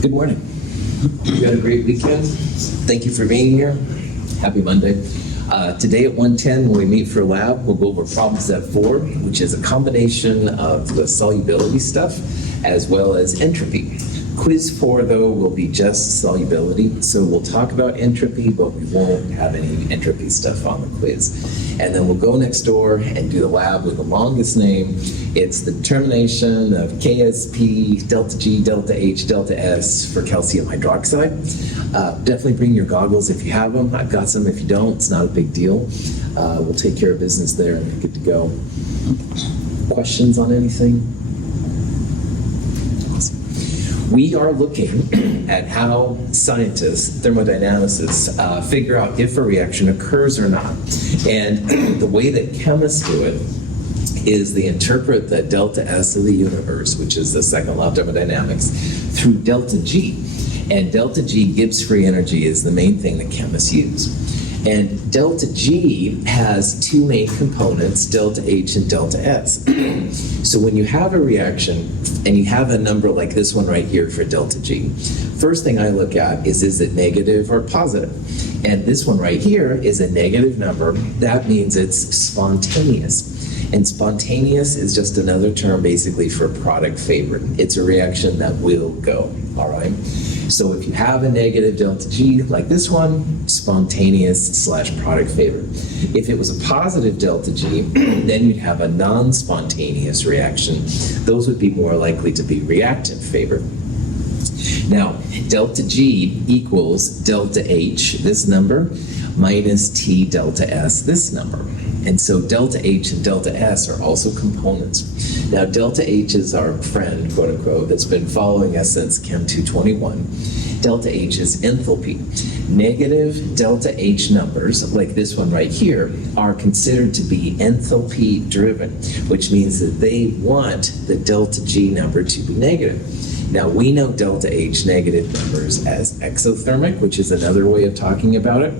Good morning. You had a great weekend. Thank you for being here. Happy Monday. Today at 1:10, when we meet for lab, we'll go over problem set 4, which is a combination of the solubility stuff as well as entropy. Quiz 4, though, will be just solubility, so we'll talk about entropy, but we won't have any entropy stuff on the quiz. And then we'll go next door and do the lab with the longest name. It's the determination of KSP, delta G, delta H, delta S for calcium hydroxide. Definitely bring your goggles if you have them. I've got some if you don't. It's not a big deal. We'll take care of business there and we're good to go. Questions on anything? We are looking at how scientists, thermodynamicists, figure out if a reaction occurs or not. And the way that chemists do it is they interpret the delta S of the universe, which is the second law of thermodynamics, through delta G. And delta G, Gibbs free energy, is the main thing that chemists use. And delta G has two main components, delta H and delta S. So when you have a reaction and you have a number like this one right here for delta G, first thing I look at is it negative or positive? And this one right here is a negative number. That means it's spontaneous. And spontaneous is just another term basically for product favored. It's a reaction that will go, all right? So if you have a negative delta G like this one, spontaneous / product favored. If it was a positive delta G, then you'd have a non-spontaneous reaction. Those would be more likely to be reactant favored. Now, delta G equals delta H, this number, minus T delta S, this number. And so delta H and delta S are also components. Now, delta H is our friend, quote unquote, that's been following us since Chem 221. Delta H is enthalpy. Negative delta H numbers, like this one right here, are considered to be enthalpy driven, which means that they want the delta G number to be negative. Now, we know delta H negative numbers as exothermic, which is another way of talking about it.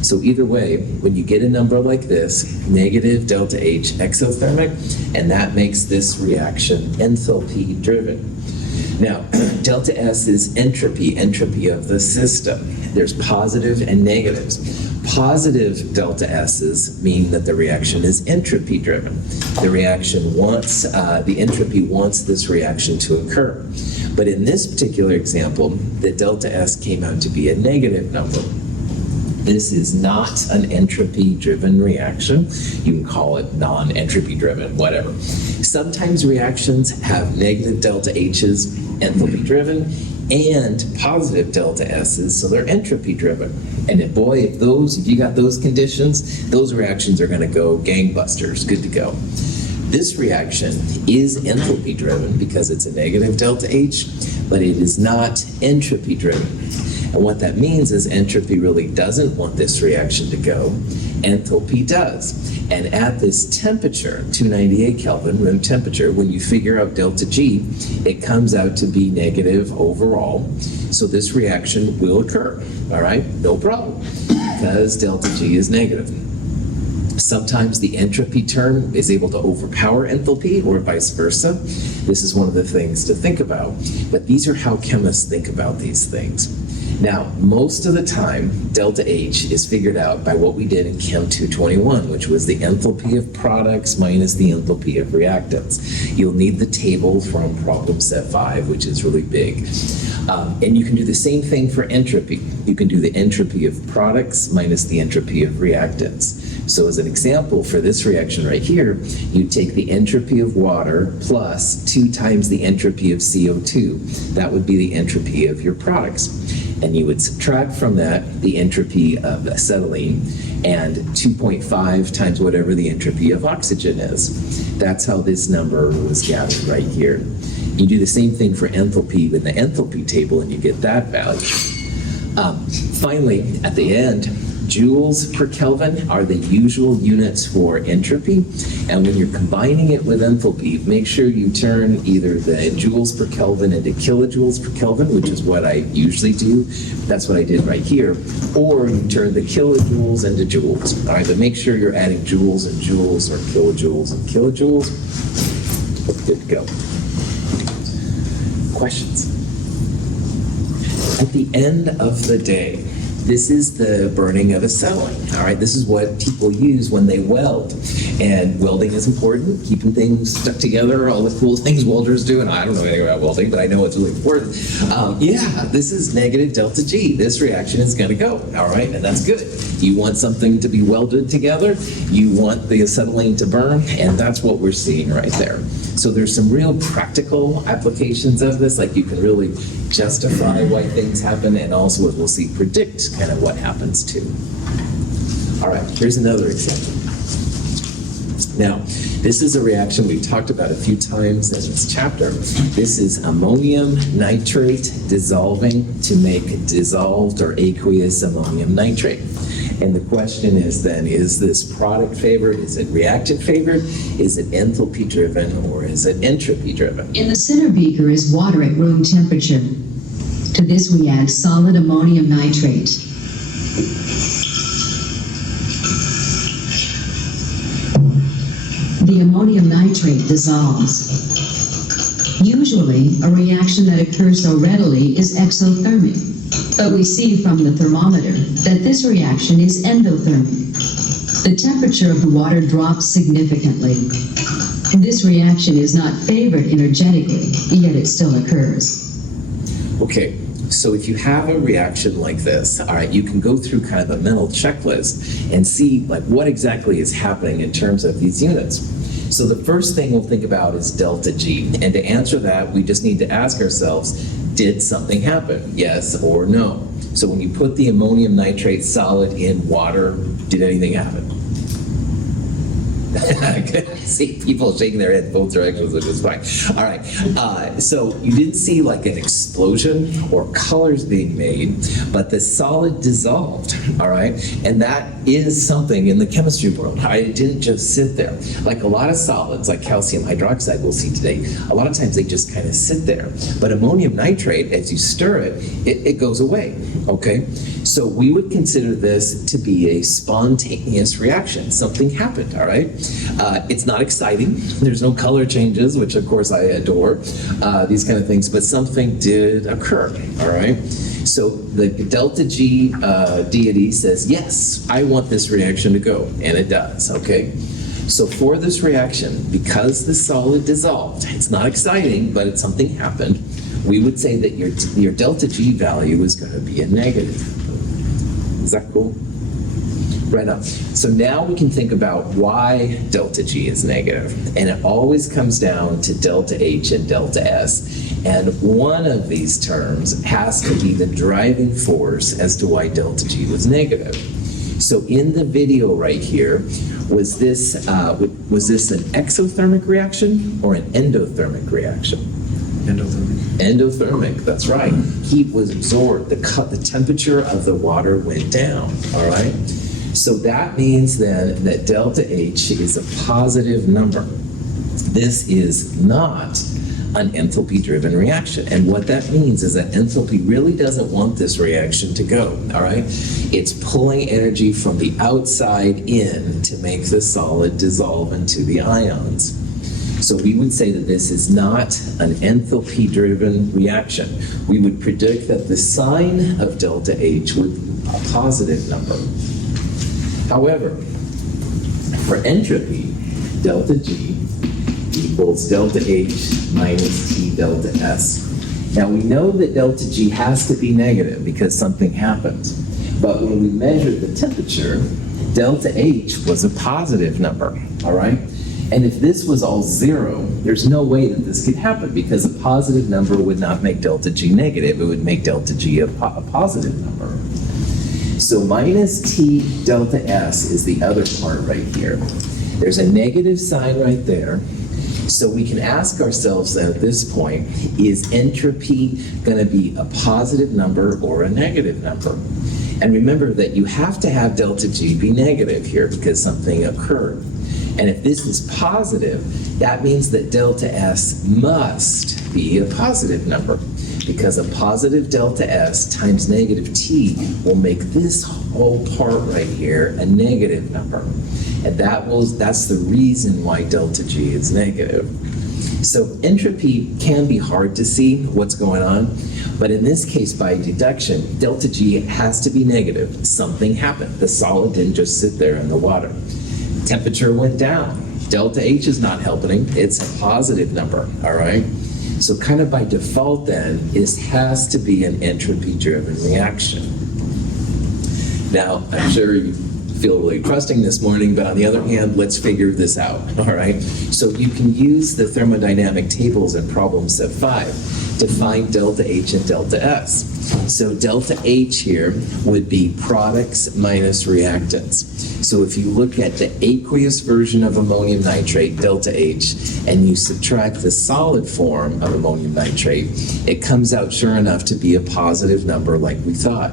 So either way, when you get a number like this, negative delta H exothermic, and that makes this reaction enthalpy driven. Now, delta S is entropy of the system. There's positive and negatives. Positive delta S's mean that the reaction is entropy driven. The reaction wants, the entropy wants this reaction to occur. But in this particular example, the delta S came out to be a negative number. This is not an entropy-driven reaction. You can call it non-entropy-driven, whatever. Sometimes reactions have negative delta H's, enthalpy-driven, and positive delta S's, so they're entropy-driven. And if you got those conditions, those reactions are going to go gangbusters, good to go. This reaction is enthalpy-driven because it's a negative delta H, but it is not entropy-driven. And what that means is entropy really doesn't want this reaction to go. Enthalpy does. And at this temperature, 298 Kelvin, room temperature, when you figure out delta G, it comes out to be negative overall. So this reaction will occur, all right? No problem, because delta G is negative. Sometimes the entropy term is able to overpower enthalpy or vice versa. This is one of the things to think about. But these are how chemists think about these things. Now, most of the time, delta H is figured out by what we did in Chem 221, which was the enthalpy of products minus the enthalpy of reactants. You'll need the table from problem set 5, which is really big. And you can do the same thing for entropy. You can do the entropy of products minus the entropy of reactants. So as an example for this reaction right here, you take the entropy of water plus 2 times the entropy of CO2. That would be the entropy of your products. And you would subtract from that the entropy of acetylene and 2.5 times whatever the entropy of oxygen is. That's how this number was gathered right here. You do the same thing for enthalpy in the enthalpy table and you get that value. Finally, at the end, joules per Kelvin are the usual units for entropy, and when you're combining it with enthalpy, make sure you turn either the joules per Kelvin into kilojoules per Kelvin, which is what I usually do. That's what I did right here. Or you turn the kilojoules into joules. All right, but make sure you're adding joules and joules or kilojoules and kilojoules. Good to go. Questions? At the end of the day, this is the burning of acetylene, all right? This is what people use when they weld. And welding is important, keeping things stuck together, all the cool things welders do, and I don't know anything about welding, but I know it's really important. This is negative delta G. This reaction is gonna go, all right? And that's good. You want something to be welded together, you want the acetylene to burn, and that's what we're seeing right there. So there's some real practical applications of this, like you can really justify why things happen, and also, as we'll see, predict kind of what happens too. All right, here's another example. Now, this is a reaction we've talked about a few times in this chapter. This is ammonium nitrate dissolving to make dissolved or aqueous ammonium nitrate. And the question is then, is this product favored? Is it reactant favored? Is it enthalpy driven, or is it entropy driven? In the center beaker is water at room temperature. To this we add solid ammonium nitrate. The ammonium nitrate dissolves. Usually, a reaction that occurs so readily is exothermic, but we see from the thermometer that this reaction is endothermic. The temperature of the water drops significantly. This reaction is not favored energetically, yet it still occurs. Okay, so if you have a reaction like this, all right, you can go through kind of a mental checklist and see like what exactly is happening in terms of these units. So the first thing we'll think about is delta G. And to answer that, we just need to ask ourselves, did something happen? Yes or no? So when you put the ammonium nitrate solid in water, did anything happen? See people shaking their head both directions, which is fine. All right, so you didn't see like an explosion or colors being made, but the solid dissolved, all right? And that is something in the chemistry world. It didn't just sit there. Like a lot of solids, like calcium hydroxide we'll see today, a lot of times they just kind of sit there. But ammonium nitrate, as you stir it, it goes away, okay? So we would consider this to be a spontaneous reaction. Something happened, all right? It's not exciting. There's no color changes, which of course I adore, these kind of things, but something did occur, all right? So the delta G deity says, yes, I want this reaction to go, and it does, okay? So for this reaction, because the solid dissolved, it's not exciting, but it's something happened, we would say that your delta G value is going to be a negative. Is that cool? Right on. So now we can think about why delta G is negative. And it always comes down to delta H and delta S. And one of these terms has to be the driving force as to why delta G was negative. So in the video right here, was this an exothermic reaction or an endothermic reaction? Endothermic. Endothermic, that's right. Heat was absorbed. The temperature of the water went down, all right? So that means then that delta H is a positive number. This is not an enthalpy-driven reaction. And what that means is that enthalpy really doesn't want this reaction to go, all right? It's pulling energy from the outside in to make the solid dissolve into the ions. So we would say that this is not an enthalpy-driven reaction. We would predict that the sign of delta H would be a positive number. However, for entropy, delta G equals delta H minus T delta S. Now we know that delta G has to be negative because something happened. But when we measured the temperature, delta H was a positive number, all right? And if this was all zero, there's no way that this could happen because a positive number would not make delta G negative. It would make delta G a positive number. So minus T delta S is the other part right here. There's a negative sign right there. So we can ask ourselves then at this point, is entropy going to be a positive number or a negative number? And remember that you have to have delta G be negative here because something occurred. And if this is positive, that means that delta S must be a positive number because a positive delta S times negative T will make this whole part right here a negative number. And that's the reason why delta G is negative. So entropy can be hard to see what's going on, but in this case, by deduction, delta G has to be negative. Something happened. The solid didn't just sit there in the water. Temperature went down. Delta H is not helping. It's a positive number, all right? So kind of by default then, this has to be an entropy-driven reaction. Now, I'm sure you feel really trusting this morning, but on the other hand, let's figure this out, all right? So you can use the thermodynamic tables in problem set 5 to find delta H and delta S. So delta H here would be products minus reactants. So if you look at the aqueous version of ammonium nitrate, delta H, and you subtract the solid form of ammonium nitrate, it comes out sure enough to be a positive number like we thought.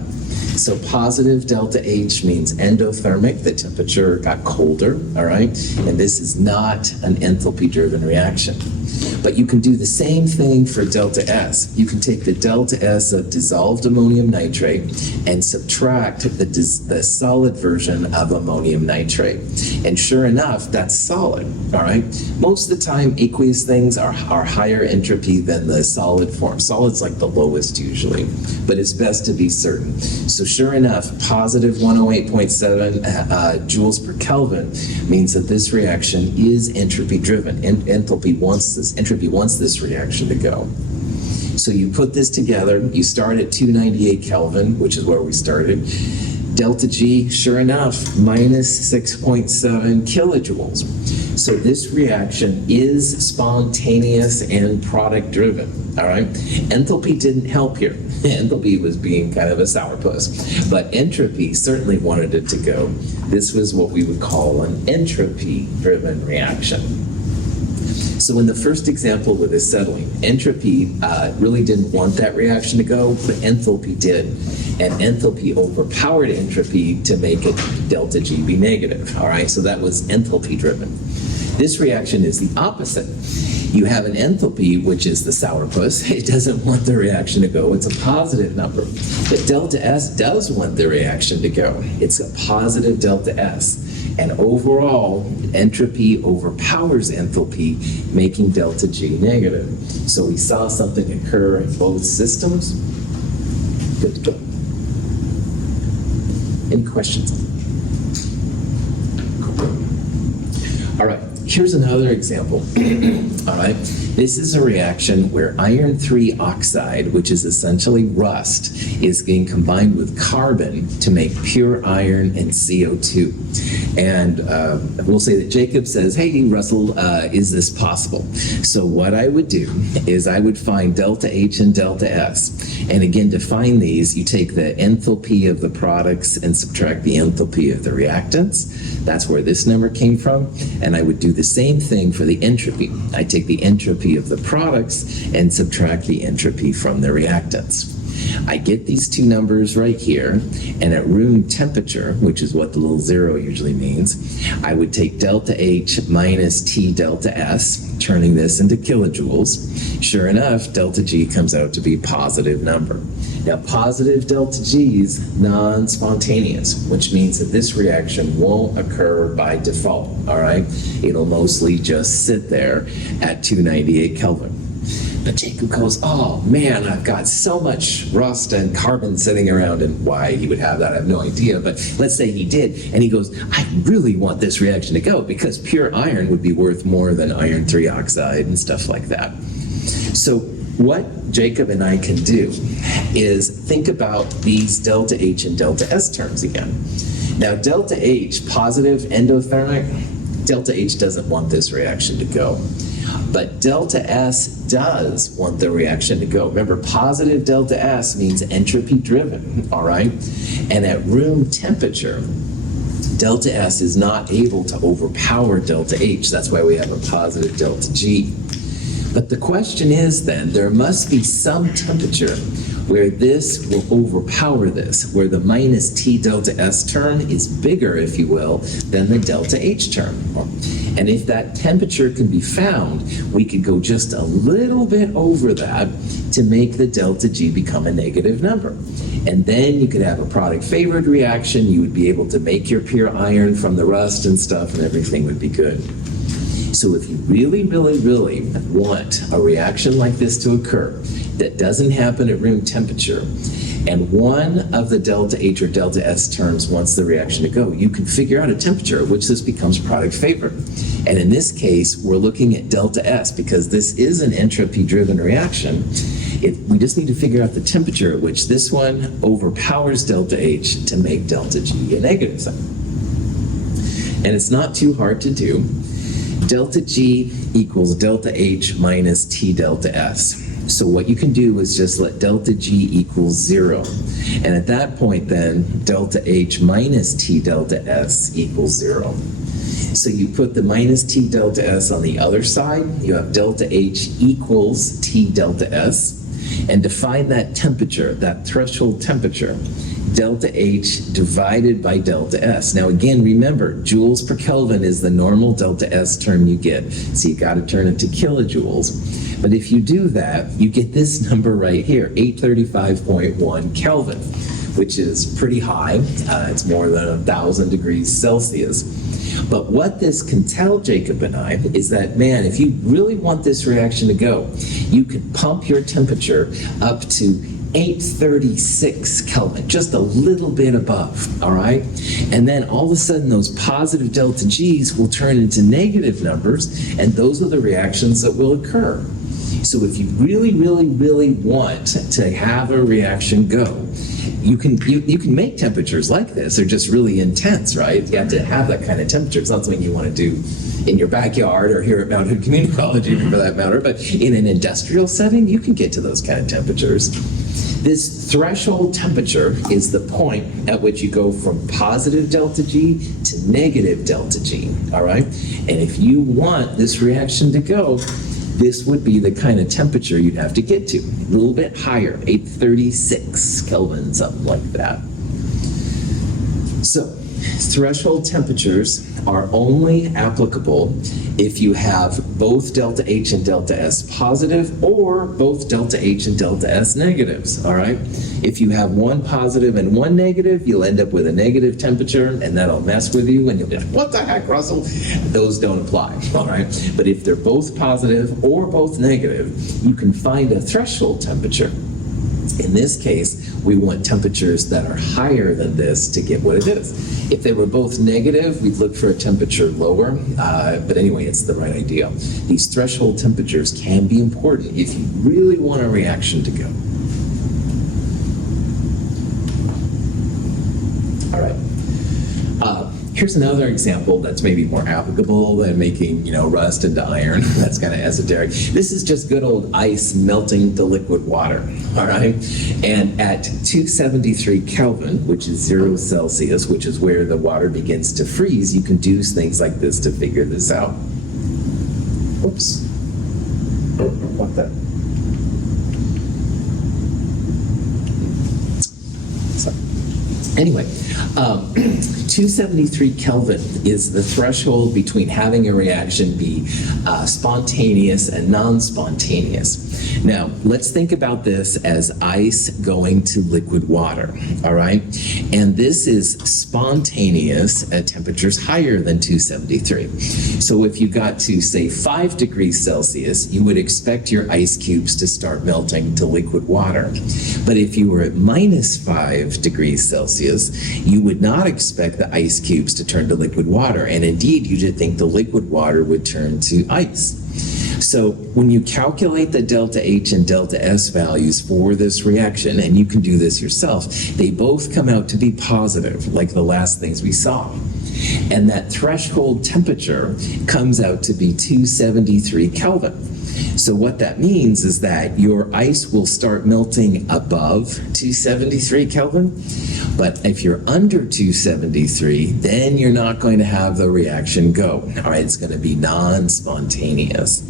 So positive delta H means endothermic, the temperature got colder, all right? And this is not an enthalpy-driven reaction. But you can do the same thing for delta S. You can take the delta S of dissolved ammonium nitrate and subtract the solid version of ammonium nitrate. And sure enough, that's solid, all right? Most of the time, aqueous things are higher entropy than the solid form. Solid's like the lowest usually, but it's best to be certain. So sure enough, positive 108.7 joules per Kelvin means that this reaction is entropy driven. Entropy wants this reaction to go. So you put this together, you start at 298 Kelvin, which is where we started. Delta G, sure enough, minus 6.7 kilojoules. So this reaction is spontaneous and product driven, all right? Enthalpy didn't help here. Enthalpy was being kind of a sourpuss, but entropy certainly wanted it to go. This was what we would call an entropy driven reaction. So in the first example with acetylene, entropy really didn't want that reaction to go, but enthalpy did. And enthalpy overpowered entropy to make it delta G be negative, all right? So that was enthalpy driven. This reaction is the opposite. You have an enthalpy, which is the sourpuss. It doesn't want the reaction to go. It's a positive number. But delta S does want the reaction to go. It's a positive delta S. And overall, entropy overpowers enthalpy, making delta G negative. So we saw something occur in both systems. Good to go. Any questions? All right, here's another example. All right, this is a reaction where iron 3 oxide, which is essentially rust, is being combined with carbon to make pure iron and CO2. And we'll say that Jacob says, hey, Russell, is this possible? So what I would do is I would find delta H and delta S. And again, to find these, you take the enthalpy of the products and subtract the enthalpy of the reactants. That's where this number came from. And I would do the same thing for the entropy. I take the entropy of the products and subtract the entropy from the reactants. I get these two numbers right here, and at room temperature, which is what the little zero usually means, I would take delta H minus T delta S, turning this into kilojoules. Sure enough, delta G comes out to be a positive number. Now, positive delta G is non-spontaneous, which means that this reaction won't occur by default, all right? It'll mostly just sit there at 298 Kelvin. But Jacob goes, oh man, I've got so much rust and carbon sitting around, and why he would have that, I have no idea, but let's say he did, and he goes, I really want this reaction to go because pure iron would be worth more than iron 3 oxide and stuff like that. So what Jacob and I can do is think about these delta H and delta S terms again. Now delta H, positive endothermic, delta H doesn't want this reaction to go. But delta S does want the reaction to go. Remember, positive delta S means entropy driven, all right? And at room temperature, delta S is not able to overpower delta H. That's why we have a positive delta G. But the question is then, there must be some temperature where this will overpower this, where the minus T delta S term is bigger, if you will, than the delta H term. And if that temperature can be found, we could go just a little bit over that to make the delta G become a negative number. And then you could have a product favored reaction, you would be able to make your pure iron from the rust and stuff, and everything would be good. So if you really, really, really want a reaction like this to occur that doesn't happen at room temperature, and one of the delta H or delta S terms wants the reaction to go, you can figure out a temperature at which this becomes product favored. And in this case, we're looking at delta S because this is an entropy-driven reaction. We just need to figure out the temperature at which this one overpowers delta H to make delta G a negative sign. And it's not too hard to do. Delta G equals delta H minus T delta S. So what you can do is just let delta G equals 0. And at that point then, delta H minus T delta S equals 0. So you put the minus T delta S on the other side, you have delta H equals T delta S, and define that temperature, that threshold temperature, delta H divided by delta S. Now again, remember, joules per Kelvin is the normal delta S term you get, so you got to turn it to kilojoules. But if you do that, you get this number right here, 835.1 Kelvin, which is pretty high. It's more than 1,000 degrees Celsius. But what this can tell Jacob and I is that, man, if you really want this reaction to go, you can pump your temperature up to 836 Kelvin, just a little bit above, all right? And then all of a sudden those positive delta G's will turn into negative numbers, and those are the reactions that will occur. So if you really, really, really want to have a reaction go, you can make temperatures like this. They're just really intense, right? You have to have that kind of temperature. It's not something you want to do in your backyard or here at Mount Hood Community College, even for that matter. But in an industrial setting, you can get to those kind of temperatures. This threshold temperature is the point at which you go from positive delta G to negative delta G, all right? And if you want this reaction to go, this would be the kind of temperature you'd have to get to. A little bit higher, 836 Kelvin, something like that. So, threshold temperatures are only applicable if you have both delta H and delta S positive or both delta H and delta S negatives, all right? If you have one positive and one negative, you'll end up with a negative temperature, and that'll mess with you, and you'll be like, what the heck, Russell? Those don't apply, all right? But if they're both positive or both negative, you can find a threshold temperature. In this case, we want temperatures that are higher than this to get what it is. If they were both negative, we'd look for a temperature lower, but anyway, it's the right idea. These threshold temperatures can be important if you really want a reaction to go. All right. Here's another example that's maybe more applicable than making, rust into iron. That's kind of esoteric. This is just good old ice melting the liquid water, all right? And at 273 Kelvin, which is 0 Celsius, which is where the water begins to freeze, you can do things like this to figure this out. Oops. What the? Anyway, 273 Kelvin is the threshold between having a reaction be spontaneous and non-spontaneous. Now, let's think about this as ice going to liquid water, all right? And this is spontaneous at temperatures higher than 273. So if you got to, say, 5 degrees Celsius, you would expect your ice cubes to start melting to liquid water. But if you were at minus 5 degrees Celsius, you would not expect the ice cubes to turn to liquid water. And indeed, you'd think the liquid water would turn to ice. So when you calculate the delta H and delta S values for this reaction, and you can do this yourself, they both come out to be positive, like the last things we saw. And that threshold temperature comes out to be 273 Kelvin. So what that means is that your ice will start melting above 273 Kelvin, but if you're under 273, then you're not going to have the reaction go. All right, it's going to be non-spontaneous.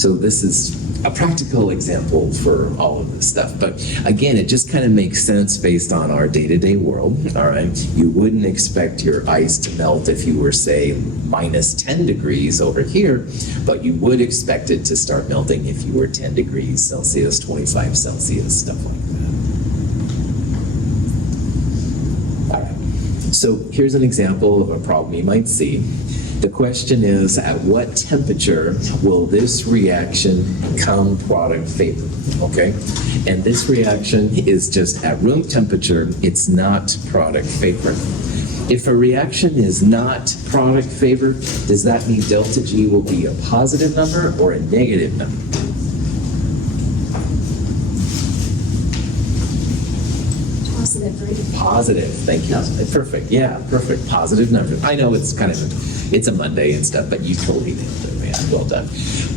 So this is a practical example for all of this stuff. But again, it just kind of makes sense based on our day-to-day world, all right? You wouldn't expect your ice to melt if you were, say, minus 10 degrees over here, but you would expect it to start melting if you were 10 degrees Celsius, 25 Celsius, stuff like that. All right. So here's an example of a problem you might see. The question is, at what temperature will this reaction become product favored? Okay? And this reaction is just at room temperature, it's not product favored. If a reaction is not product favored, does that mean delta G will be a positive number or a negative number? Positive, right? Positive, thank you. Perfect, yeah, perfect, positive number. I know it's kind of, it's a Monday and stuff, but you totally nailed it, man, well done.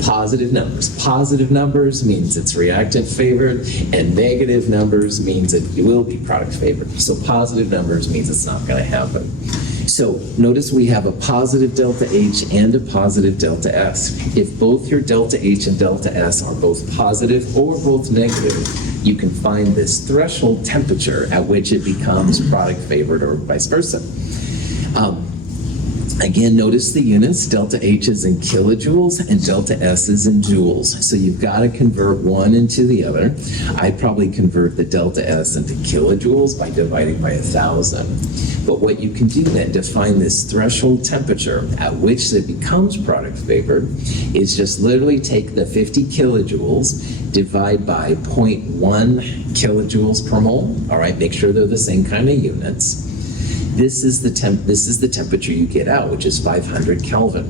Positive numbers. Positive numbers means it's reactant favored, and negative numbers means it will be product favored. So positive numbers means it's not gonna happen. So notice we have a positive delta H and a positive delta S. If both your delta H and delta S are both positive or both negative, you can find this threshold temperature at which it becomes product favored or vice versa. Again, notice the units, delta H is in kilojoules and delta S is in joules. So you've got to convert one into the other. I'd probably convert the delta S into kilojoules by dividing by 1,000. But what you can do then to find this threshold temperature at which it becomes product favored is just literally take the 50 kilojoules, divide by 0.1 kilojoules per mole. All right, make sure they're the same kind of units. This is the temperature you get out, which is 500 Kelvin.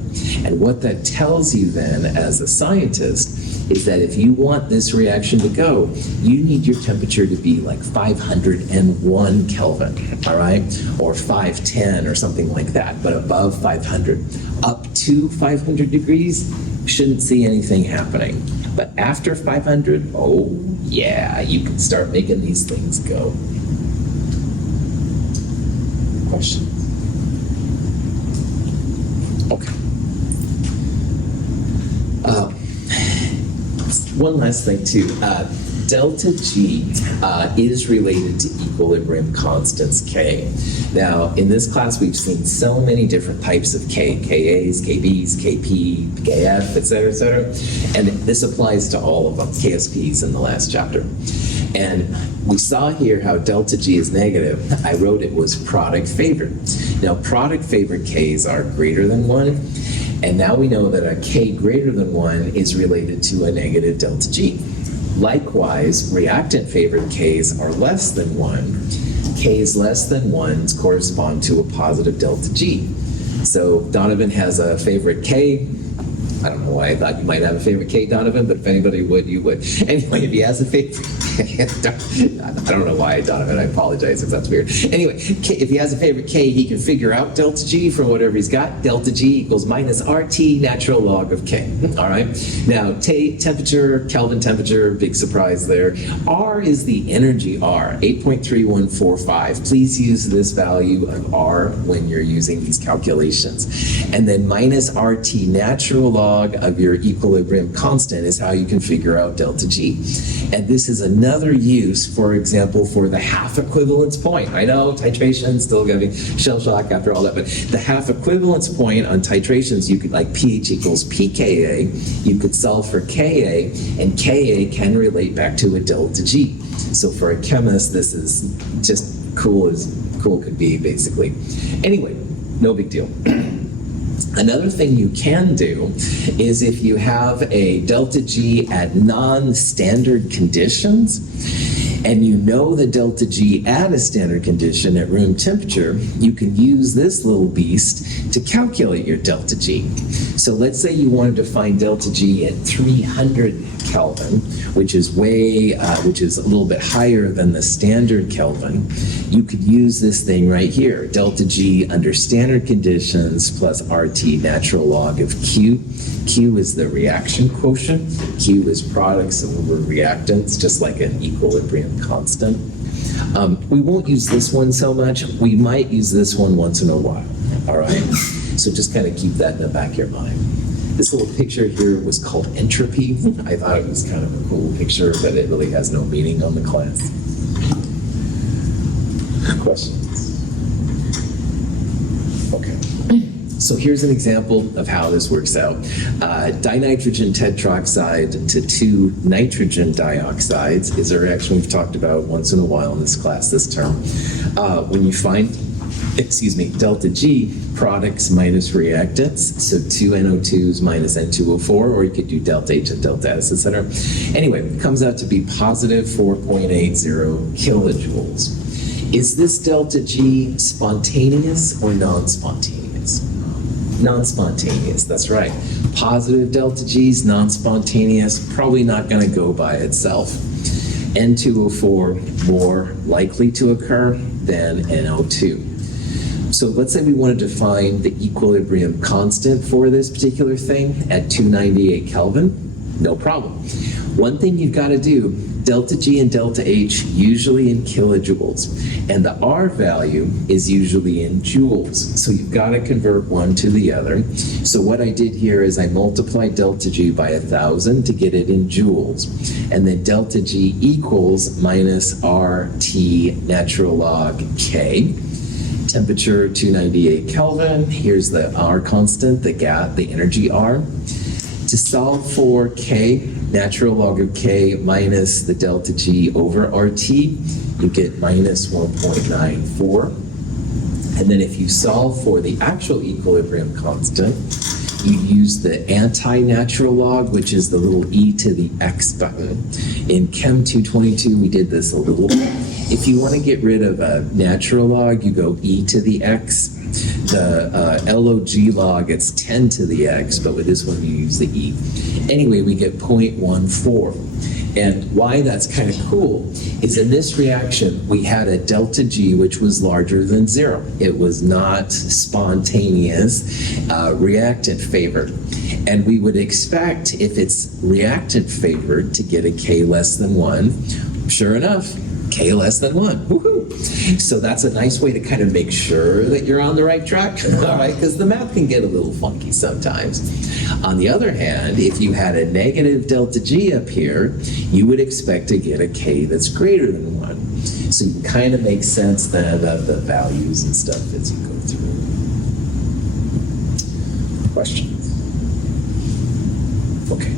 And what that tells you then as a scientist is that if you want this reaction to go, you need your temperature to be like 501 Kelvin, all right? Or 510 or something like that, but above 500. Up to 500 degrees, shouldn't see anything happening. But after 500, oh yeah, you can start making these things go. Question? Okay. One last thing too. Delta G is related to equilibrium constants K. Now, in this class, we've seen so many different types of K, KAs, KBs, KP, KF, et cetera, and this applies to all of them, KSPs in the last chapter. And we saw here how delta G is negative. I wrote it was product favored. Now, product favored Ks are greater than 1, and now we know that a K greater than 1 is related to a negative delta G. Likewise, reactant favored Ks are less than 1. Ks less than 1s correspond to a positive delta G. So Donovan has a favorite K. I don't know why I thought you might have a favorite K, Donovan, but if anybody would, you would. Anyway, if he has a favorite K, I don't know why, Donovan, I apologize if that's weird. Anyway, if he has a favorite K, he can figure out delta G from whatever he's got. Delta G equals minus RT natural log of K, all right? Now, temperature, Kelvin temperature, big surprise there. R is the energy R, 8.3145. Please use this value of R when you're using these calculations. And then minus RT natural log of your equilibrium constant is how you can figure out delta G. And this is another use, for example, for the half equivalence point. I know titration still going to be shell shock after all that, but the half equivalence point on titrations, you could like pH equals pKa, you could solve for Ka, and Ka can relate back to a delta G. So for a chemist, this is just cool as cool could be, basically. Anyway, no big deal. Another thing you can do is if you have a delta G at non-standard conditions, and you know the delta G at a standard condition at room temperature, you can use this little beast to calculate your delta G. So let's say you wanted to find delta G at 300 Kelvin, which is which is a little bit higher than the standard Kelvin. You could use this thing right here, delta G under standard conditions plus RT natural log of Q. Q is the reaction quotient. Q is products over reactants, just like an equilibrium constant. We won't use this one so much. We might use this one once in a while, all right? So just kind of keep that in the back of your mind. This little picture here was called entropy. I thought it was kind of a cool picture, but it really has no meaning on the class. Questions? Okay. So here's an example of how this works out. Dinitrogen tetroxide to 2 nitrogen dioxides is a reaction we've talked about once in a while in this class this term. When you find delta G, products minus reactants, so 2 NO2s minus N2O4, or you could do delta H and delta S, etc. Anyway, it comes out to be positive 4.80 kilojoules. Is this delta G spontaneous or non-spontaneous? Non-spontaneous, that's right. Positive delta G is non-spontaneous, probably not going to go by itself. N2O4 more likely to occur than NO2. So let's say we wanted to find the equilibrium constant for this particular thing at 298 Kelvin, no problem. One thing you've got to do, delta G and delta H usually in kilojoules, and the R value is usually in joules. So you've got to convert one to the other. So what I did here is I multiplied delta G by 1,000 to get it in joules, and then delta G equals minus RT natural log K. Temperature 298 Kelvin. Here's the R constant, the energy R. To solve for K, natural log of K minus the delta G over RT, you get minus 1.94. And then if you solve for the actual equilibrium constant, you use the anti-natural log, which is the little e to the x button. In Chem 222, we did this a little bit. If you want to get rid of a natural log, you go e to the x. The log log, it's 10 to the x, but with this one you use the e. Anyway, we get 0.14. And why that's kind of cool is in this reaction, we had a delta G which was larger than 0. It was not spontaneous, reactant favored. And we would expect, if it's reactant favored, to get a K less than 1. Sure enough, K less than 1. Woohoo! So that's a nice way to kind of make sure that you're on the right track, all right? Because the math can get a little funky sometimes. On the other hand, if you had a negative delta G up here, you would expect to get a K that's greater than 1. So you can kind of make sense then of the values and stuff as you go through. Questions? Okay.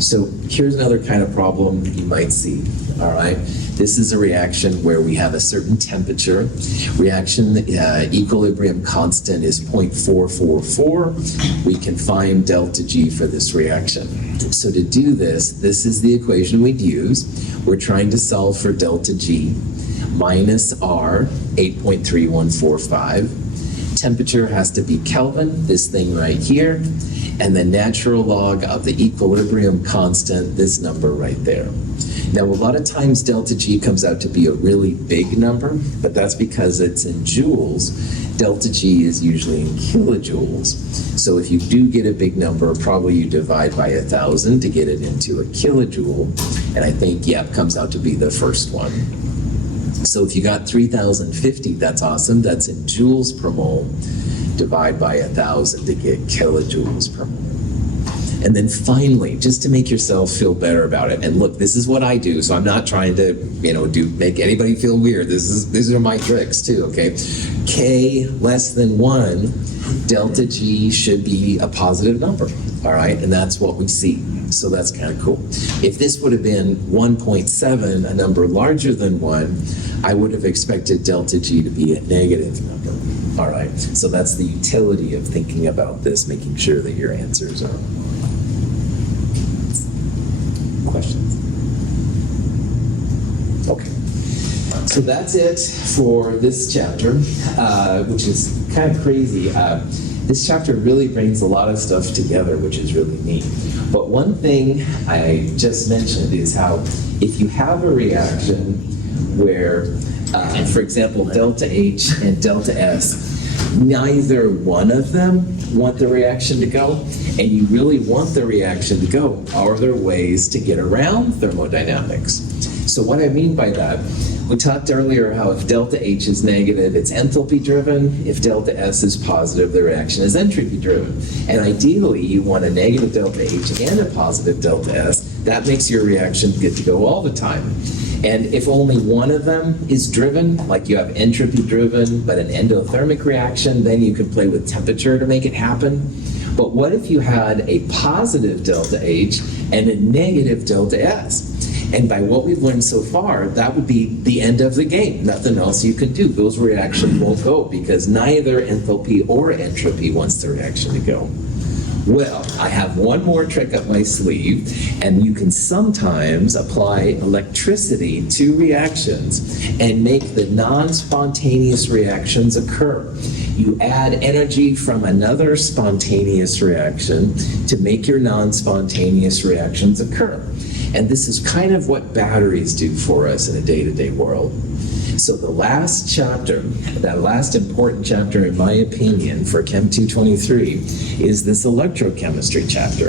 So here's another kind of problem you might see, all right? This is a reaction where we have a certain temperature. Reaction equilibrium constant is 0.444. We can find delta G for this reaction. So to do this, this is the equation we'd use. We're trying to solve for delta G minus R, 8.3145. Temperature has to be Kelvin, this thing right here, and the natural log of the equilibrium constant, this number right there. Now, a lot of times delta G comes out to be a really big number, but that's because it's in joules. Delta G is usually in kilojoules. So if you do get a big number, probably you divide by 1,000 to get it into a kilojoule. And I think, yeah, it comes out to be the first one. So if you got 3,050, that's awesome. That's in joules per mole. Divide by 1,000 to get kilojoules per mole. And then finally, just to make yourself feel better about it, and look, this is what I do, so I'm not trying to, make anybody feel weird. These are my tricks too, okay? K less than 1, delta G should be a positive number, all right? And that's what we see. So that's kind of cool. If this would have been 1.7, a number larger than 1, I would have expected delta G to be a negative number. All right, so that's the utility of thinking about this, making sure that your answers are questions. Okay, so that's it for this chapter, which is kind of crazy. This chapter really brings a lot of stuff together, which is really neat. But one thing I just mentioned is how if you have a reaction where, for example, delta H and delta S, neither one of them want the reaction to go, and you really want the reaction to go, are there ways to get around thermodynamics? So what I mean by that, we talked earlier how if delta H is negative, it's enthalpy driven. If delta S is positive, the reaction is entropy driven. And ideally, you want a negative delta H and a positive delta S. That makes your reaction get to go all the time. And if only one of them is driven, like you have entropy driven, but an endothermic reaction, then you can play with temperature to make it happen. But what if you had a positive delta H and a negative delta S? And by what we've learned so far, that would be the end of the game. Nothing else you can do. Those reactions won't go because neither enthalpy or entropy wants the reaction to go. Well, I have one more trick up my sleeve, and you can sometimes apply electricity to reactions and make the non-spontaneous reactions occur. You add energy from another spontaneous reaction to make your non-spontaneous reactions occur. And this is kind of what batteries do for us in a day-to-day world. So the last chapter, that last important chapter in my opinion for Chem 223 is this electrochemistry chapter.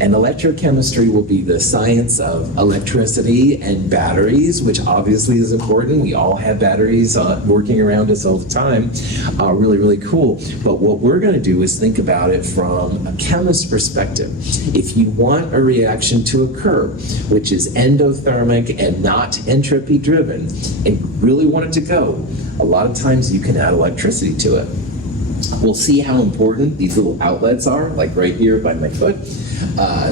And electrochemistry will be the science of electricity and batteries, which obviously is important. We all have batteries working around us all the time. Really, really cool. But what we're going to do is think about it from a chemist's perspective. If you want a reaction to occur, which is endothermic and not entropy driven, and really want it to go, a lot of times you can add electricity to it. We'll see how important these little outlets are, like right here by my foot.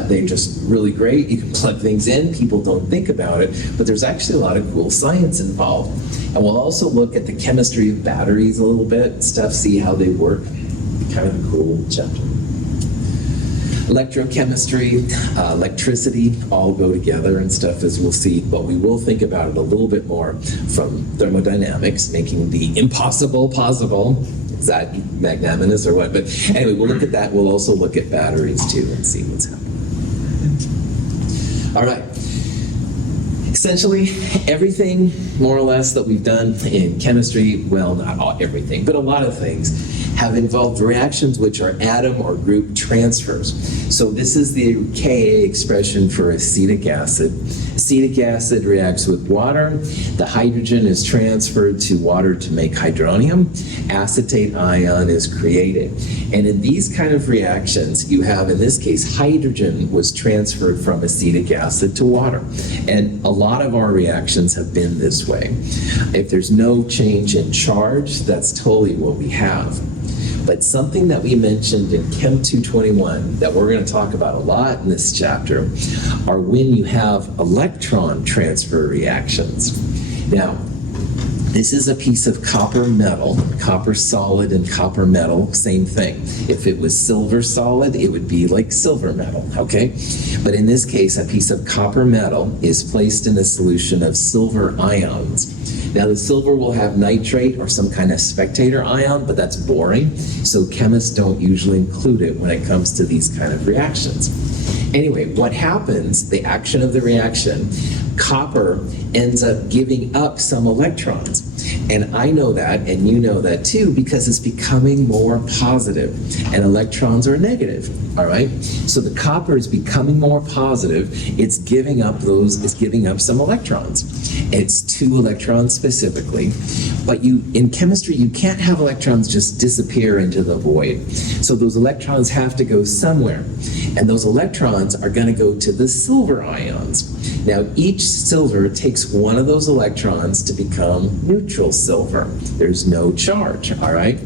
They're just really great. You can plug things in. People don't think about it, but there's actually a lot of cool science involved. And we'll also look at the chemistry of batteries a little bit, see how they work. Kind of a cool chapter. Electrochemistry, electricity all go together and stuff, as we'll see, but we will think about it a little bit more from thermodynamics, making the impossible possible. Is that magnanimous or what? But anyway, we'll look at that. We'll also look at batteries too and see what's happening. All right. Essentially, everything, more or less, that we've done in chemistry, well, not all, everything, but a lot of things, have involved reactions which are atom or group transfers. So this is the Ka expression for acetic acid. Acetic acid reacts with water. The hydrogen is transferred to water to make hydronium. Acetate ion is created. And in these kind of reactions, you have, in this case, hydrogen was transferred from acetic acid to water. And a lot of our reactions have been this way. If there's no change in charge, that's totally what we have. But something that we mentioned in Chem 221 that we're going to talk about a lot in this chapter are when you have electron transfer reactions. Now, this is a piece of copper metal, copper solid and copper metal, same thing. If it was silver solid, it would be like silver metal, okay? But in this case, a piece of copper metal is placed in a solution of silver ions. Now, the silver will have nitrate or some kind of spectator ion, but that's boring, so chemists don't usually include it when it comes to these kind of reactions. Anyway, what happens, the action of the reaction, copper ends up giving up some electrons. And I know that, and you know that too, because it's becoming more positive, and electrons are negative, all right? So the copper is becoming more positive, it's giving up some electrons. It's 2 electrons specifically, but in chemistry, you can't have electrons just disappear into the void. So those electrons have to go somewhere, and those electrons are going to go to the silver ions. Now, each silver takes one of those electrons to become neutral silver. There's no charge, all right?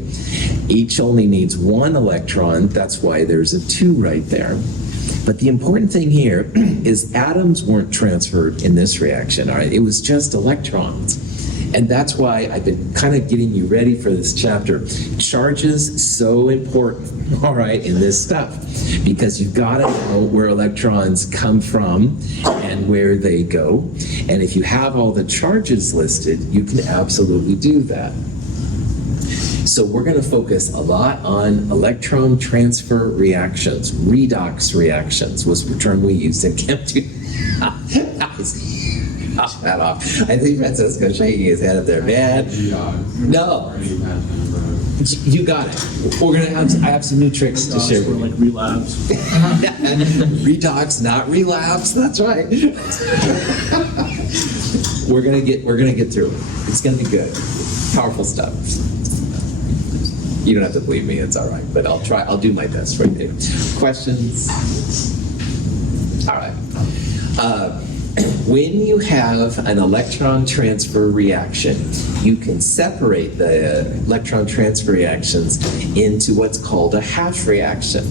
Each only needs 1 electron. That's why there's a 2 right there. But the important thing here is atoms weren't transferred in this reaction, all right? It was just electrons. And that's why I've been kind of getting you ready for this chapter. Charges, so important, all right, in this stuff, because you've got to know where electrons come from and where they go. And if you have all the charges listed, you can absolutely do that. So we're going to focus a lot on electron transfer reactions. Redox reactions was the term we used in Chem 2. That off. I think Francesco's shaking his head up there, man. No. You got it. We're going to have, I have some new tricks to share with you. Like relapse. Redox, not relapse. That's right. We're gonna get through it. It's gonna be good. Powerful stuff. You don't have to believe me, it's all right, but I'll try, I'll do my best right there. Questions? All right. When you have an electron transfer reaction, you can separate the electron transfer reactions into what's called a half reaction.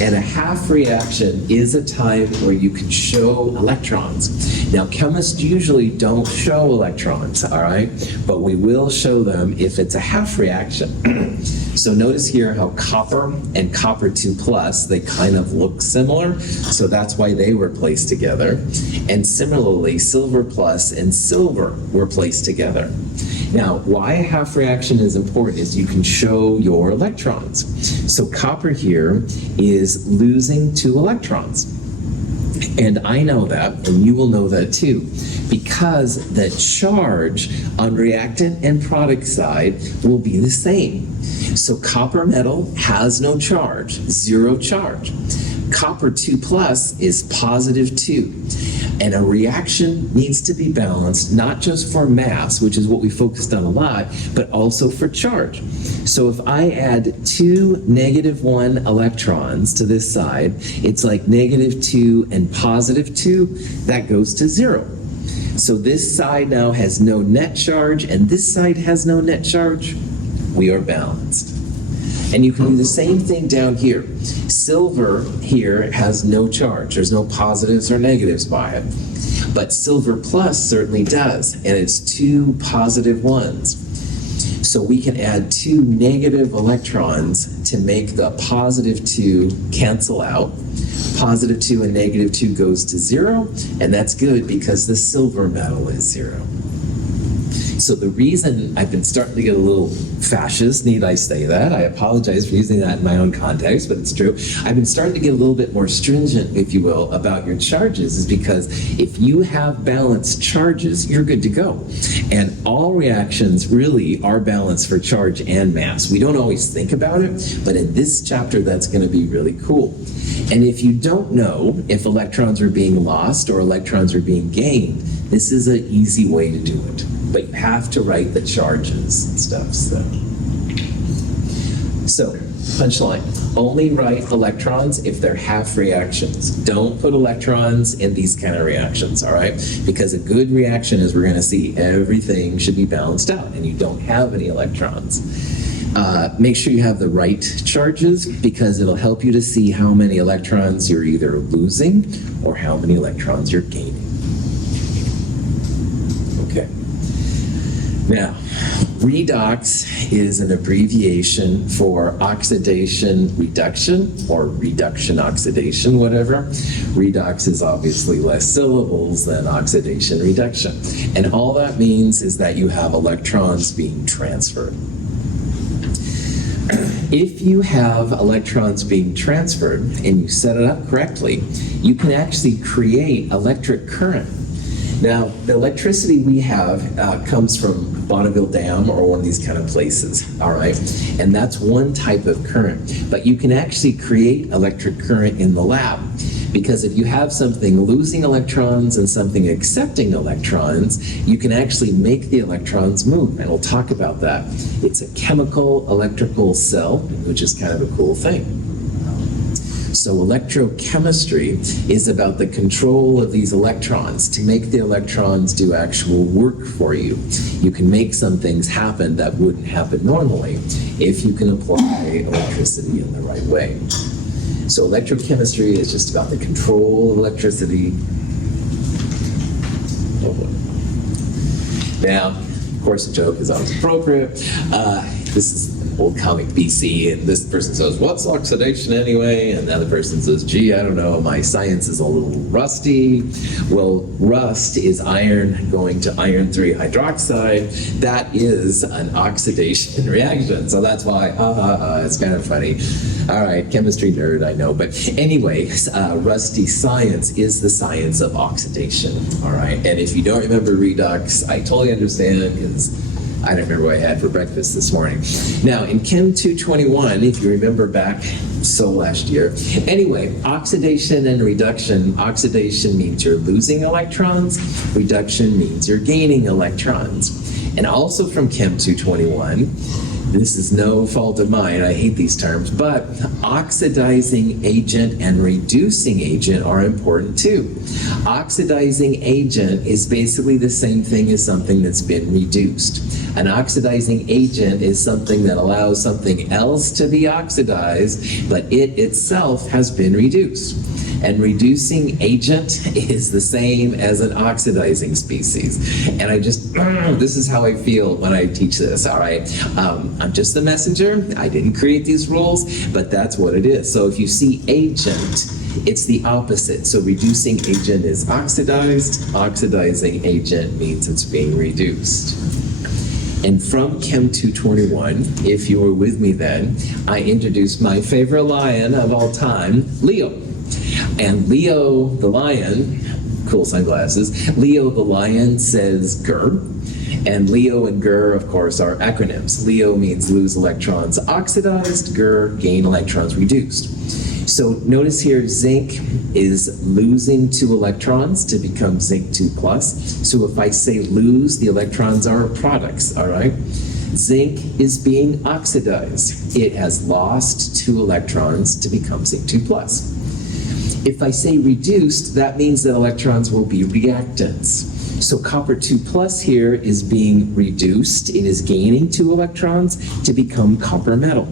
And a half reaction is a time where you can show electrons. Now, chemists usually don't show electrons, all right? But we will show them if it's a half reaction. So notice here how copper and copper 2+, they kind of look similar, so that's why they were placed together. And similarly, silver plus and silver were placed together. Now, why a half reaction is important is you can show your electrons. So copper here is losing 2 electrons. And I know that, and you will know that too, because the charge on reactant and product side will be the same. So copper metal has no charge, 0 charge. Copper 2+ is positive 2. And a reaction needs to be balanced, not just for mass, which is what we focused on a lot, but also for charge. So if I add 2 -1 electrons to this side, it's like -2 and positive 2, that goes to 0. So this side now has no net charge, and this side has no net charge. We are balanced. And you can do the same thing down here. Silver here has no charge. There's no positives or negatives by it. But silver plus certainly does, and it's 2 positive ones. So we can add 2 negative electrons to make the positive 2 cancel out. Positive 2 and negative 2 goes to 0, and that's good because the silver metal is 0. So the reason I've been starting to get a little fascist, need I say that? I apologize for using that in my own context, but it's true. I've been starting to get a little bit more stringent, if you will, about your charges, is because if you have balanced charges, you're good to go. And all reactions really are balanced for charge and mass. We don't always think about it, but in this chapter, that's going to be really cool. And if you don't know if electrons are being lost or electrons are being gained, this is an easy way to do it. But you have to write the charges and stuff. So, punchline, only write electrons if they're half reactions. Don't put electrons in these kind of reactions, all right? Because a good reaction, as we're going to see, everything should be balanced out, and you don't have any electrons. Make sure you have the right charges, because it'll help you to see how many electrons you're either losing or how many electrons you're gaining. Okay. Now, redox is an abbreviation for oxidation reduction or reduction oxidation, whatever. Redox is obviously less syllables than oxidation reduction. And all that means is that you have electrons being transferred. If you have electrons being transferred and you set it up correctly, you can actually create electric current. Now, the electricity we have comes from Bonneville Dam or one of these kind of places, all right? And that's one type of current. But you can actually create electric current in the lab, because if you have something losing electrons and something accepting electrons, you can actually make the electrons move, and we'll talk about that. It's a chemical electrical cell, which is kind of a cool thing. So electrochemistry is about the control of these electrons to make the electrons do actual work for you. You can make some things happen that wouldn't happen normally if you can apply electricity in the right way. So electrochemistry is just about the control of electricity. Now, of course, the joke is always appropriate. This is old comic BC, and this person says, what's oxidation anyway? And the other person says, gee, I don't know, my science is a little rusty. Well, rust is iron going to iron 3 hydroxide. That is an oxidation reaction. So that's why, it's kind of funny. All right, chemistry nerd, I know. But anyway, rusty science is the science of oxidation. All right, and if you don't remember redox, I totally understand, because I don't remember what I had for breakfast this morning. Now, in Chem 221, if you remember back last year. Anyway, oxidation and reduction. Oxidation means you're losing electrons. Reduction means you're gaining electrons. And also from Chem 221, This is no fault of mine. I hate these terms. But oxidizing agent and reducing agent are important too. Oxidizing agent is basically the same thing as something that's been reduced. An oxidizing agent is something that allows something else to be oxidized, but it itself has been reduced. And reducing agent is the same as an oxidizing species. And I just, this is how I feel when I teach this, all right? I'm just the messenger. I didn't create these rules, but that's what it is. So if you see agent, it's the opposite. So reducing agent is oxidized. Oxidizing agent means it's being reduced. And from Chem 221, if you were with me then, I introduced my favorite lion of all time, Leo. And Leo the lion, cool sunglasses, Leo the lion says grr. And Leo and grr, of course, are acronyms. Leo means lose electrons oxidized, grr, gain electrons reduced. So notice here, zinc is losing 2 electrons to become zinc 2 plus. So if I say lose, the electrons are products, all right? Zinc is being oxidized. It has lost 2 electrons to become zinc 2 plus. If I say reduced, that means that electrons will be reactants. So copper 2 plus here is being reduced. It is gaining 2 electrons to become copper metal.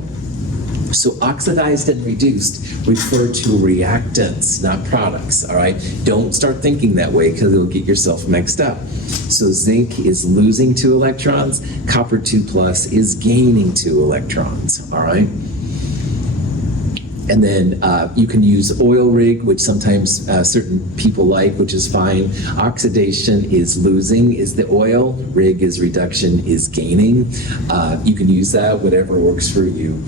So oxidized and reduced refer to reactants, not products, all right? Don't start thinking that way because it'll get yourself mixed up. So zinc is losing 2 electrons, copper 2 plus is gaining 2 electrons, all right? And then you can use oil rig, which sometimes certain people like, which is fine. Oxidation is losing, is the oil. Rig is reduction, is gaining. You can use that, whatever works for you.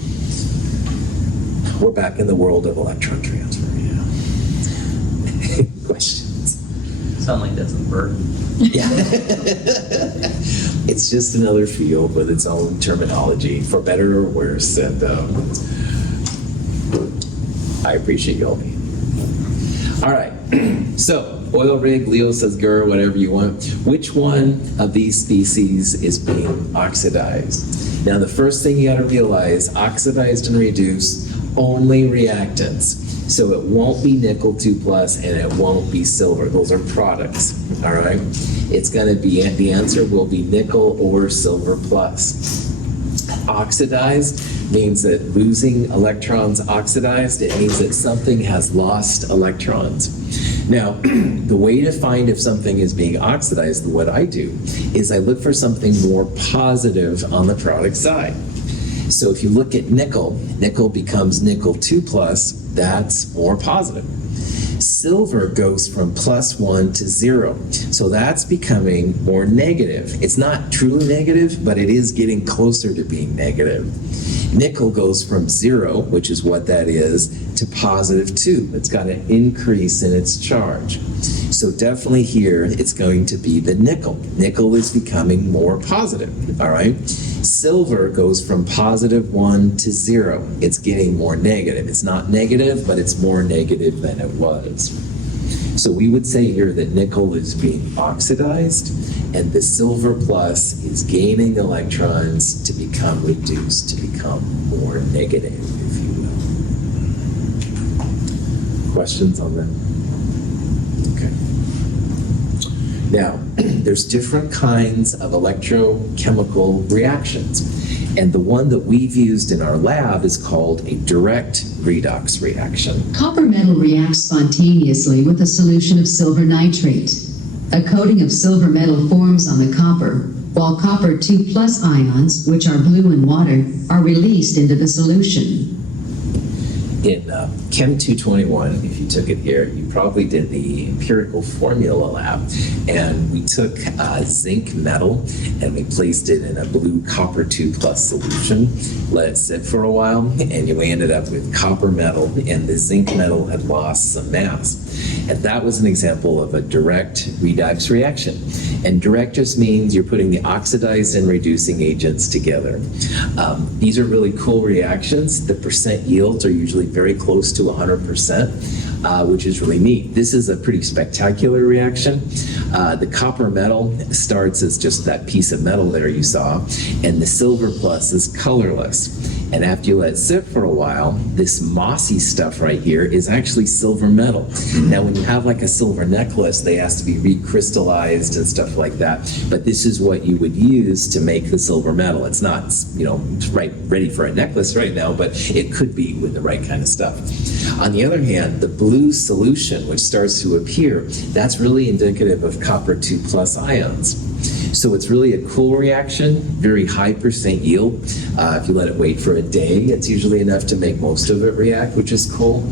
We're back in the world of electron transfer. Yeah. Questions? Sound like that's a burden. Yeah. It's just another field with its own terminology, for better or worse. And I appreciate y'all being here. All right. So, oil rig, Leo says grr, whatever you want. Which one of these species is being oxidized? Now, the first thing you got to realize, oxidized and reduced, only reactants. So it won't be nickel 2 plus and it won't be silver. Those are products, all right? It's going to be, the answer will be nickel or silver plus. Oxidized means that losing electrons oxidized, it means that something has lost electrons. Now, the way to find if something is being oxidized, what I do, is I look for something more positive on the product side. So if you look at nickel, nickel becomes nickel 2 plus, that's more positive. Silver goes from +1 to 0, so that's becoming more negative. It's not truly negative, but it is getting closer to being negative. Nickel goes from 0, which is what that is, to +2. It's got an increase in its charge. So definitely here, it's going to be the nickel. Nickel is becoming more positive, all right? Silver goes from +1 to 0. It's getting more negative. It's not negative, but it's more negative than it was. So we would say here that nickel is being oxidized and the silver plus is gaining electrons to become reduced, to become more negative, if you will. Questions on that? Okay. Now, there's different kinds of electrochemical reactions, and the one that we've used in our lab is called a direct redox reaction. Copper metal reacts spontaneously with a solution of silver nitrate. A coating of silver metal forms on the copper, while copper 2 plus ions, which are blue in water, are released into the solution. In Chem 221, if you took it here, you probably did the empirical formula lab, and we took zinc metal and we placed it in a blue copper 2 plus solution, let it sit for a while, and you ended up with copper metal, and the zinc metal had lost some mass. And that was an example of a direct redox reaction. And direct just means you're putting the oxidized and reducing agents together. These are really cool reactions. The percent yields are usually very close to 100%. which is really neat. This is a pretty spectacular reaction. The copper metal starts as just that piece of metal there you saw, and the silver plus is colorless. And after you let it sit for a while, this mossy stuff right here is actually silver metal. Now, when you have like a silver necklace, they have to be recrystallized and stuff like that. But this is what you would use to make the silver metal. It's not, ready for a necklace right now, but it could be with the right kind of stuff. On the other hand, the blue solution, which starts to appear, that's really indicative of copper 2 plus ions. So it's really a cool reaction, very high percent yield. If you let it wait for a day, it's usually enough to make most of it react, which is cool.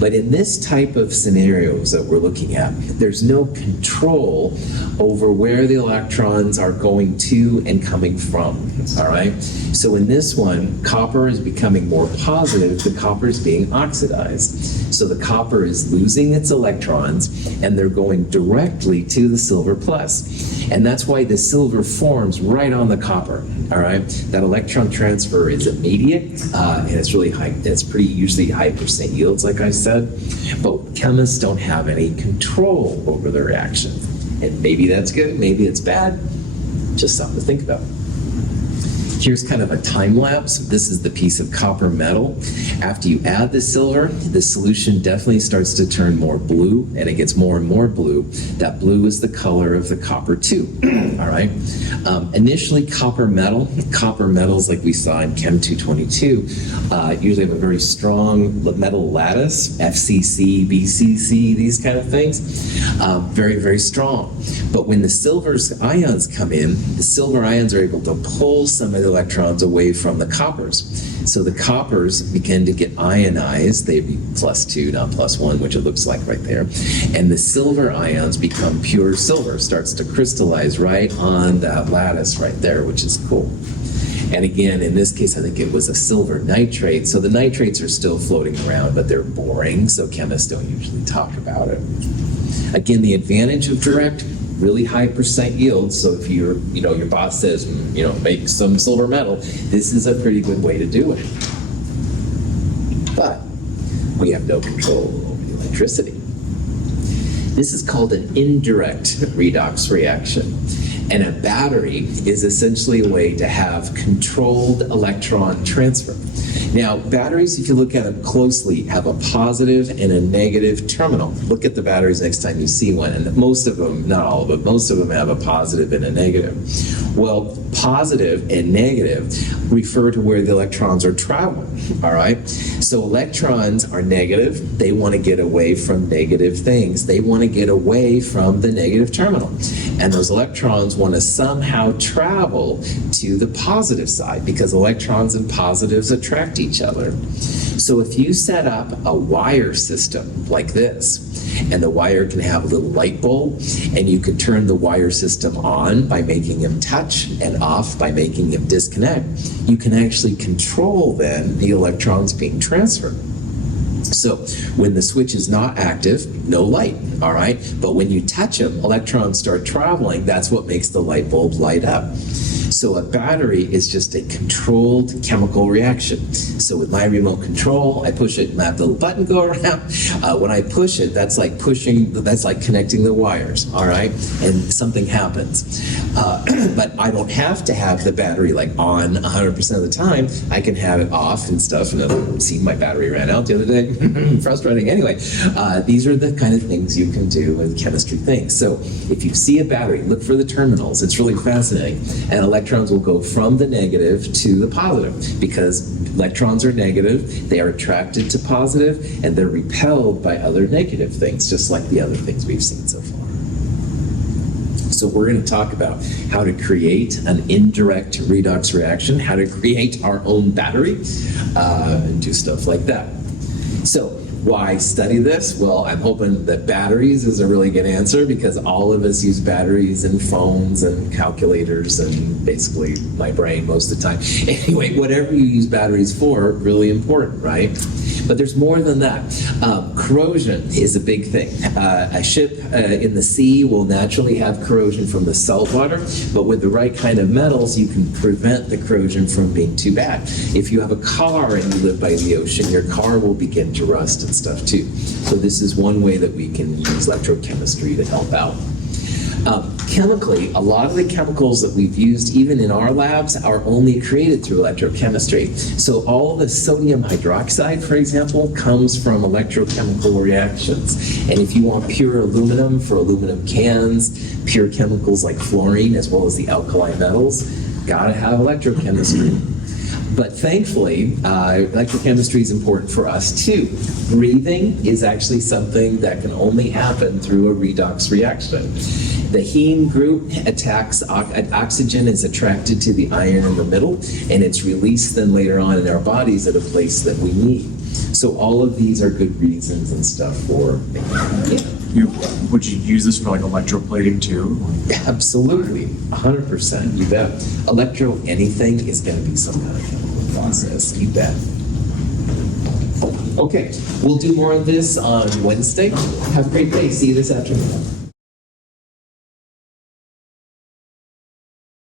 But in this type of scenarios that we're looking at, there's no control over where the electrons are going to and coming from, all right? So in this one, copper is becoming more positive, the copper is being oxidized. So the copper is losing its electrons, and they're going directly to the silver plus. And that's why the silver forms right on the copper, all right? That electron transfer is immediate, and it's really high, it's pretty usually high percent yields, like I said, but chemists don't have any control over the reaction. And maybe that's good, maybe it's bad, just something to think about. Here's kind of a time lapse. This is the piece of copper metal. After you add the silver, the solution definitely starts to turn more blue, and it gets more and more blue. That blue is the color of the copper 2, all right? Initially, copper metals like we saw in Chem 222, usually have a very strong metal lattice, FCC, BCC, these kind of things, very, very strong. But when the silver ions come in, the silver ions are able to pull some of the electrons away from the coppers. So the coppers begin to get ionized. They'd be +2, not +1, which it looks like right there. And the silver ions become pure silver, starts to crystallize right on that lattice right there, which is cool. And again, in this case, I think it was a silver nitrate. So the nitrates are still floating around, but they're boring, so chemists don't usually talk about it. Again, the advantage of direct, really high percent yield. So if your boss says, make some silver metal, this is a pretty good way to do it. But we have no control over the electricity. This is called an indirect redox reaction. And a battery is essentially a way to have controlled electron transfer. Now, batteries, if you look at them closely, have a positive and a negative terminal. Look at the batteries next time you see one, and most of them, not all of them, most of them have a positive and a negative. Well, positive and negative refer to where the electrons are traveling, all right? So electrons are negative. They want to get away from negative things. They want to get away from the negative terminal. And those electrons want to somehow travel to the positive side because electrons and positives attract each other. So if you set up a wire system like this, and the wire can have a little light bulb, and you can turn the wire system on by making them touch and off by making them disconnect, you can actually control then the electrons being transferred. So when the switch is not active, no light, all right? But when you touch them, electrons start traveling. That's what makes the light bulb light up. So a battery is just a controlled chemical reaction. So with my remote control, I push it and have the little button go around. When I push it, that's like connecting the wires, all right? And something happens. But I don't have to have the battery like on 100% of the time. I can have it off and stuff. And see, my battery ran out the other day. Frustrating. Anyway, these are the kind of things you can do with chemistry things. So if you see a battery, look for the terminals. It's really fascinating. And electrons will go from the negative to the positive because electrons are negative, they are attracted to positive, and they're repelled by other negative things, just like the other things we've seen so far. So we're going to talk about how to create an indirect redox reaction, how to create our own battery, and do stuff like that. So why study this? Well, I'm hoping that batteries is a really good answer because all of us use batteries in phones and calculators and basically my brain most of the time. Anyway, whatever you use batteries for, really important, right? But there's more than that. Corrosion is a big thing. A ship in the sea will naturally have corrosion from the salt water, but with the right kind of metals, you can prevent the corrosion from being too bad. If you have a car and you live by the ocean, your car will begin to rust and stuff too. So this is one way that we can use electrochemistry to help out. Chemically, a lot of the chemicals that we've used even in our labs are only created through electrochemistry. So all the sodium hydroxide, for example, comes from electrochemical reactions. And if you want pure aluminum for aluminum cans, pure chemicals like fluorine, as well as the alkali metals, gotta have electrochemistry. But thankfully, electrochemistry is important for us too. Breathing is actually something that can only happen through a redox reaction. The heme group attacks, oxygen is attracted to the iron in the middle, and it's released then later on in our bodies at a place that we need. So all of these are good reasons and stuff for Would you use this for like electroplating too? Absolutely, 100%, you bet. Electro anything is going to be some kind of chemical process, you bet. Okay, we'll do more of this on Wednesday. Have a great day. See you this afternoon.